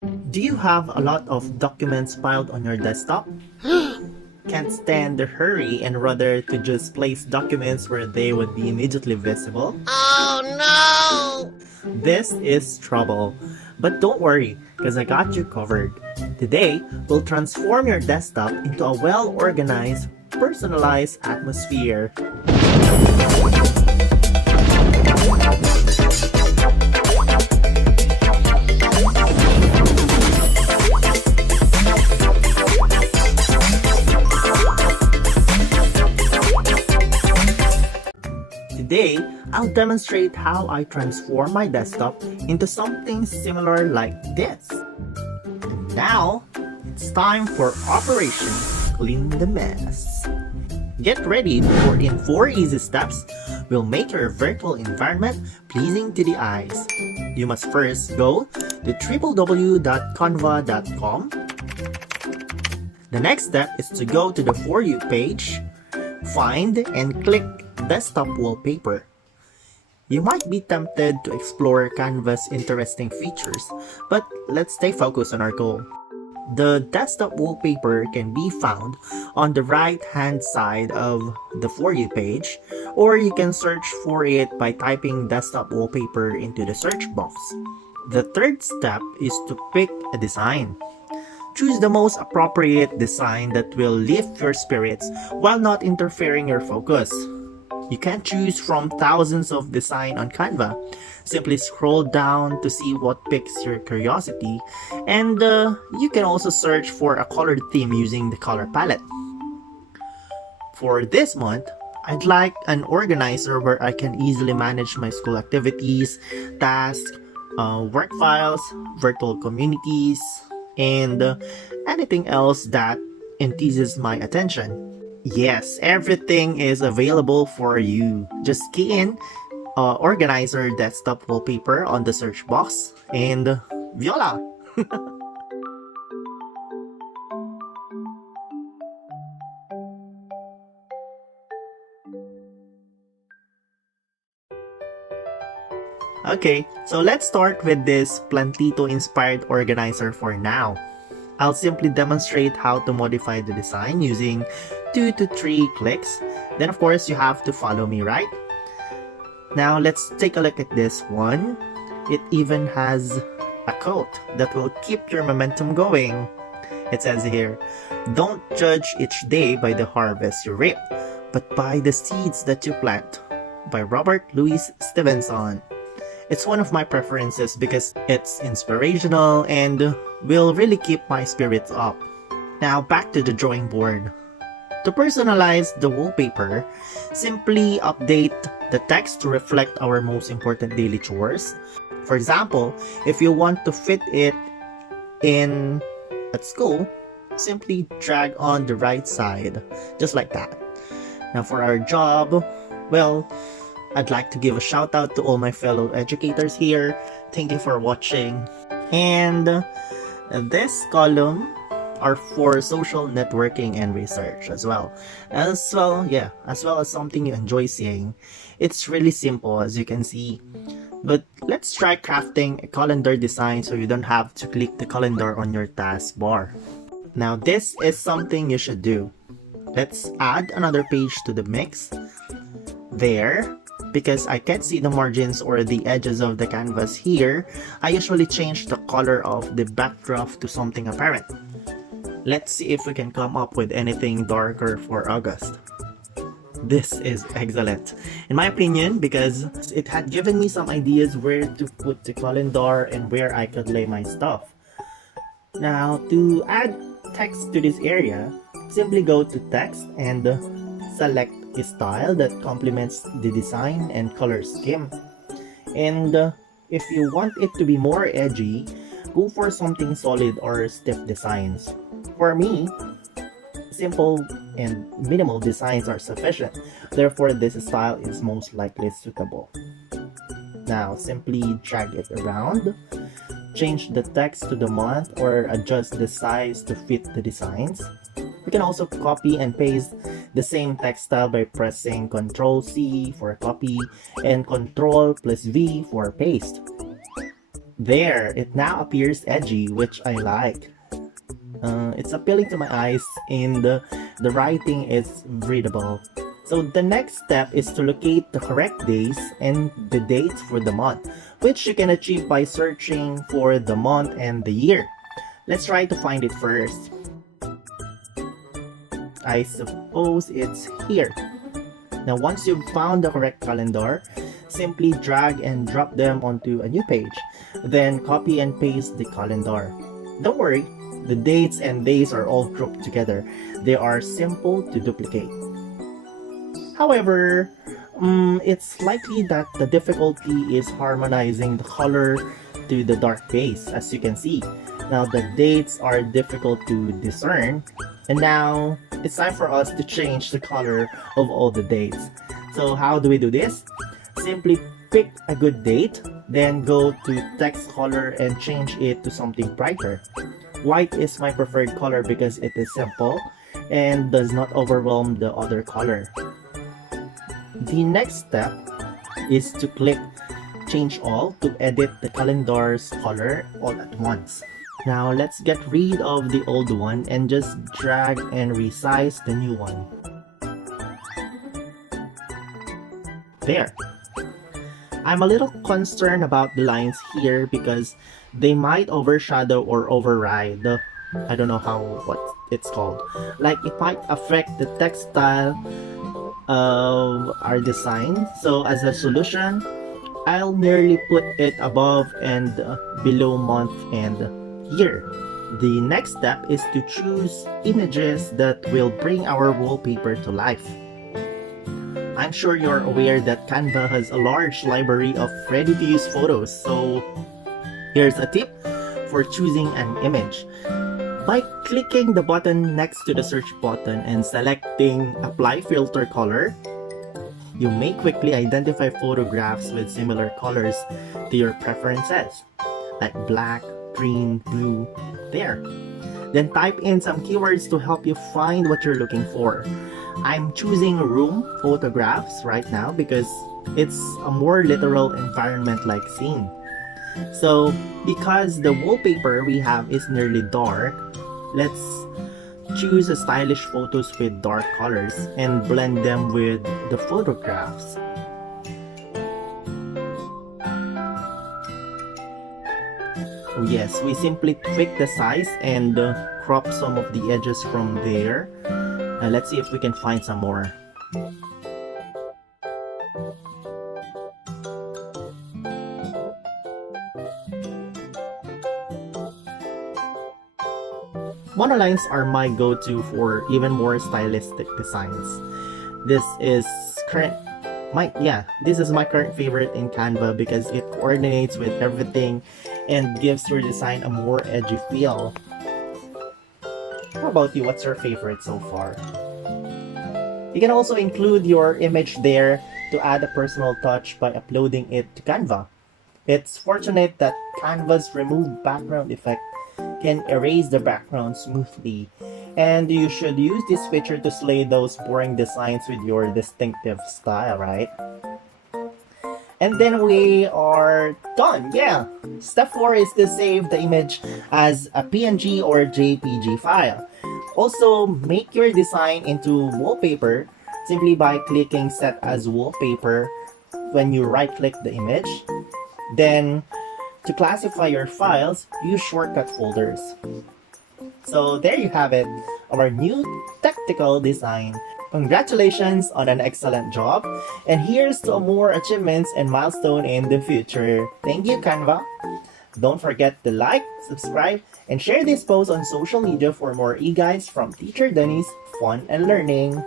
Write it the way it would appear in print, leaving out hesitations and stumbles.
Do you have a lot of documents piled on your desktop? Can't stand the hurry and rather to just place documents where they would be immediately visible? Oh no! This is trouble. But don't worry, because I got you covered. Today, we'll transform your desktop into a well-organized, personalized atmosphere. Today, I'll demonstrate how I transform my desktop into something similar like this. And now, it's time for Operation Clean the Mess. Get ready, for in 4 easy steps, we'll make your virtual environment pleasing to the eyes. You must first go to www.canva.com. The next step is to go to the For You page, find and click Desktop Wallpaper. You might be tempted to explore Canva's interesting features, but let's stay focused on our goal. The desktop wallpaper can be found on the right-hand side of the For You page, or you can search for it by typing desktop wallpaper into the search box. The third step is to pick a design. Choose the most appropriate design that will lift your spirits while not interfering your focus. You can choose from thousands of designs on Canva. Simply scroll down to see what piques your curiosity, and you can also search for a colored theme using the color palette. For this month, I'd like an organizer where I can easily manage my school activities, tasks, work files, virtual communities, and anything else that entices my attention. Yes, everything is available for you. Just key in Organizer Desktop Wallpaper on the search box and voila! Okay, so let's start with this Plantito-inspired organizer for now. I'll simply demonstrate how to modify the design using 2 to 3 clicks. Then of course you have to follow me, right? Now let's take a look at this one. It even has a quote that will keep your momentum going. It says here, "Don't judge each day by the harvest you reap, but by the seeds that you plant," by Robert Louis Stevenson. It's one of my preferences because it's inspirational and will really keep my spirits up. Now back to the drawing board. To personalize the wallpaper, simply update the text to reflect our most important daily chores. For example, if you want to fit it in at school, simply drag on the right side, just like that. Now for our job, well, I'd like to give a shout out to all my fellow educators here. Thank you for watching. And this column are for social networking and research as well. As well as something you enjoy seeing. It's really simple as you can see. But let's try crafting a calendar design so you don't have to click the calendar on your taskbar. Now this is something you should do. Let's add another page to the mix. There. Because I can't see the margins or the edges of the canvas here, I usually change the color of the backdrop to something apparent. Let's see if we can come up with anything darker for August. This is excellent, in my opinion, because it had given me some ideas where to put the calendar and where I could lay my stuff. Now, to add text to this area, simply go to text and select a style that complements the design and color scheme. And if you want it to be more edgy, go for something solid or stiff designs. For me, simple and minimal designs are sufficient. Therefore, this style is most likely suitable. Now, simply drag it around, change the text to the month or adjust the size to fit the designs. You can also copy and paste the same text style by pressing Ctrl+C for copy and Ctrl+V for paste. There, it now appears edgy, which I like. It's appealing to my eyes and the writing is readable. So the next step is to locate the correct days and the dates for the month, which you can achieve by searching for the month and the year. Let's try to find it first. I suppose it's here. Now once you've found the correct calendar, simply drag and drop them onto a new page. Then copy and paste the calendar. Don't worry, the dates and days are all grouped together. They are simple to duplicate. However, it's likely that the difficulty is harmonizing the color to the dark base, as you can see. Now the dates are difficult to discern, and now it's time for us to change the color of all the dates. So how do we do this? Simply pick a good date, then go to text color and change it to something brighter. White is my preferred color because it is simple and does not overwhelm the other color. The next step is to click change all to edit the calendar's color all at once. Now let's get rid of the old one and just drag and resize the new one. There. I'm a little concerned about the lines here because they might overshadow or override the, I don't know what it's called. Like it might affect the text style of our design. So as a solution, I'll merely put it above and below month and year. The next step is to choose images that will bring our wallpaper to life. I'm sure you're aware that Canva has a large library of ready-to-use photos, so here's a tip for choosing an image. By clicking the button next to the search button and selecting Apply Filter Color, you may quickly identify photographs with similar colors to your preferences, like black, green, blue, there. Then type in some keywords to help you find what you're looking for. I'm choosing room photographs right now because it's a more literal environment-like scene. So because the wallpaper we have is nearly dark, let's choose a stylish photos with dark colors and blend them with the photographs. Oh yes, we simply tweak the size and crop some of the edges from there. Let's see if we can find some more. Monolines are my go-to for even more stylistic designs. This is my current favorite in Canva because it coordinates with everything and gives your design a more edgy feel. How about you? What's your favorite so far? You can also include your image there to add a personal touch by uploading it to Canva. It's fortunate that Canva's remove background effect can erase the background smoothly, and you should use this feature to slay those boring designs with your distinctive style, right? And then we are done. Yeah. Step 4 is to save the image as a PNG or JPG file. Also, make your design into wallpaper simply by clicking Set as Wallpaper when you right-click the image. Then, to classify your files, use shortcut folders. So there you have it, our new tactical design. Congratulations on an excellent job, and here's to more achievements and milestone in the future. Thank you, Canva. Don't forget to like, subscribe, and share this post on social media for more e-guides from Teacher Denny's Fun and Learning.